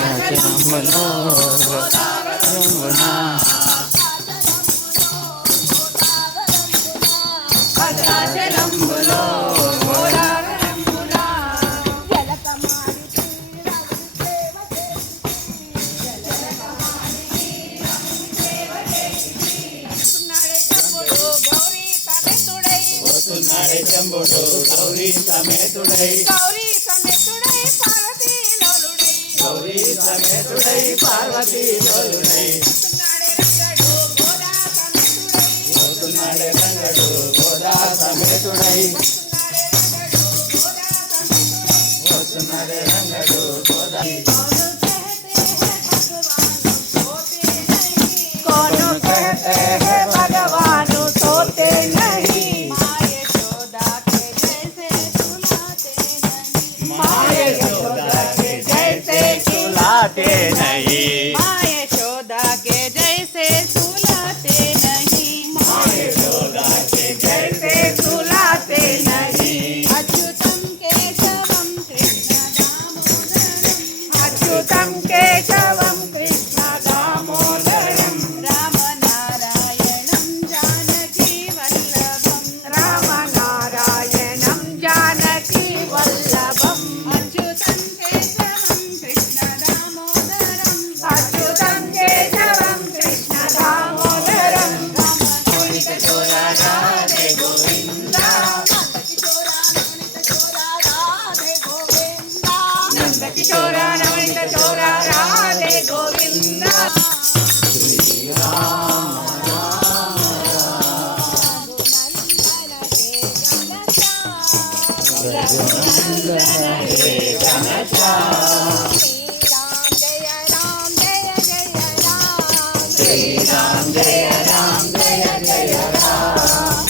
రాజనములో యమునా భద్రాచలంబులో చంబుడు గౌరీ సమేతుడై గౌరీ సమేతుడై పార్వతీ లోలుడై వస్తున్నాడే రంగడు గోదా సమేతుడై వస్తున్నాడే రంగడు గోదా कौन कहते हैं भगवान सोते नहीं माँ यशोदा के जैसे सुलाते नहीं माँ यशोदा के जैसे सुलाते नहीं माँ यशोदा के जैसे सुलाते नहीं अच्युतं केशवं कृष्ण दामोदरम् अच्युतं केशवं कृष्ण दामोदरम् राम नारायणं जानकी वल्लभं राम नारायणं जानकी वल्लभम् अच्युतं केशवं कृष्ण दामोदरम् अच्युतं केशवं कृष्ण दामोदरम् मोहित चोरा राधे गोविंदा नंद किशोरा नवनीत चोरा राधे गोविंदा राम जय राम जय जय राम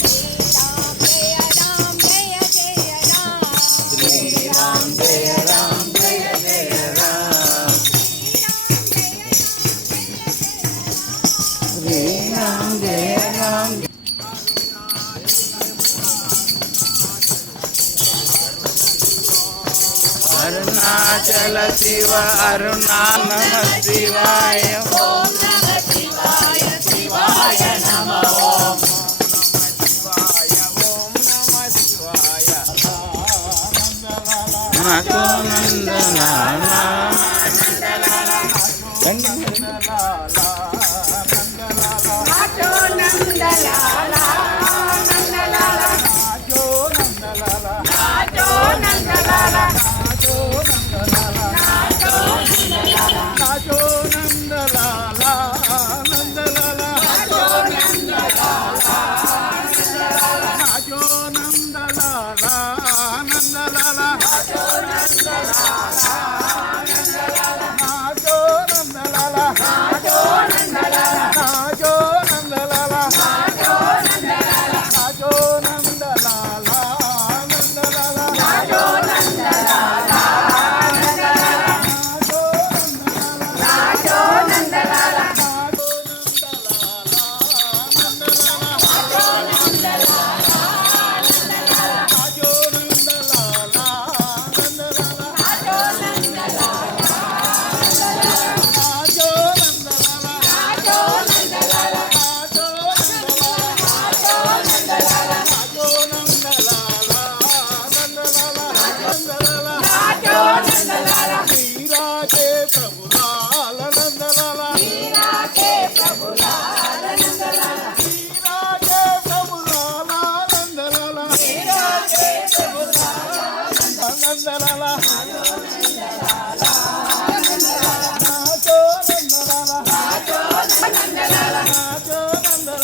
श्री राम जय राम जय जय राम श्री राम जय राम अरुणाचल शिव अरुणा नमः शिवाय ओम नमः शिवाय शिवाय नमः ओम नाचो नंदलाला नाचो नंदलाला नंदलाला नाचो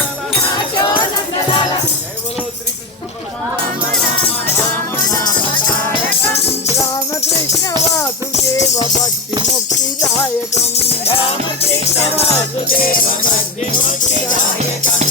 नंदलाला रामकृष्ण वासुदेव भक्ति मुक्तिदायकम् रामकृष्ण वासुदेव भक्ति मुक्तिदायकम्